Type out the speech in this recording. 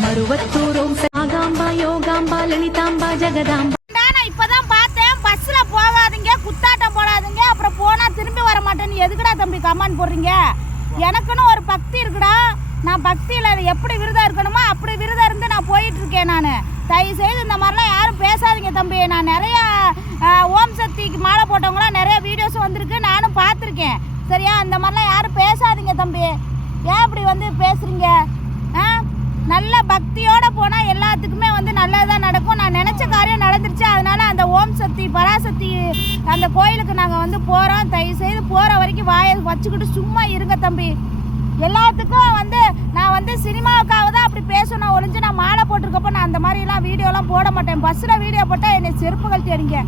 மருவத்தூரோம் சாகாம்பா யோகாம்பா லலிதாம்பா ஜெகதாம்பா. நான் இப்பதான் பார்த்தேன். பஸ்ல போகாதீங்க குத்தாட்டம் போடாதீங்க. அப்புறம் போனா திரும்பி வர மாட்டேன்னு எதுக்குடா தம்பி கமெண்ட் போடுறீங்க? எனக்குன்னு ஒரு பக்தி இருக்குடா. நான் பக்தியில் எப்படி விரதம் இருக்கணுமோ அப்படி விரதம் இருந்து நான் போயிட்டு இருக்கேன் நான். தயவு செய்து இந்த மாதிரிலாம் யாரும் பேசாதீங்க தம்பி. நான் நிறைய ஓம் சக்திக்கு மாலை போட்டவங்களாம் நிறைய வீடியோஸ் வந்திருக்கு. நானும் பார்த்துருக்கேன். சரியா? அந்த மாதிரிலாம் யாரும் பேசாதீங்க தம்பி. ஏன் இப்படி வந்து பேசுகிறீங்க எல்லாத்துக்குமே வந்து நல்லதாக நடக்கும். நான் நினச்ச காரியம் நடந்துருச்சு. அதனால் அந்த ஓம் சக்தி பராசக்தி அந்த கோயிலுக்கு நாங்கள் வந்து போகிறோம் தயவு செய்து போகிற வரைக்கும் வாயை வச்சுக்கிட்டு சும்மா இருங்க தம்பி. எல்லாத்துக்கும் வந்து நான் வந்து சினிமாவுக்காக தான் அப்படி பேசணும். ஒழிஞ்சு நான் மாலை போட்டிருக்கப்போ நான் அந்த மாதிரிலாம் வீடியோலாம் போட மாட்டேன். பஸ்ஸில் வீடியோ போட்டால் என்னை செருப்பு கழட்டி அடிங்க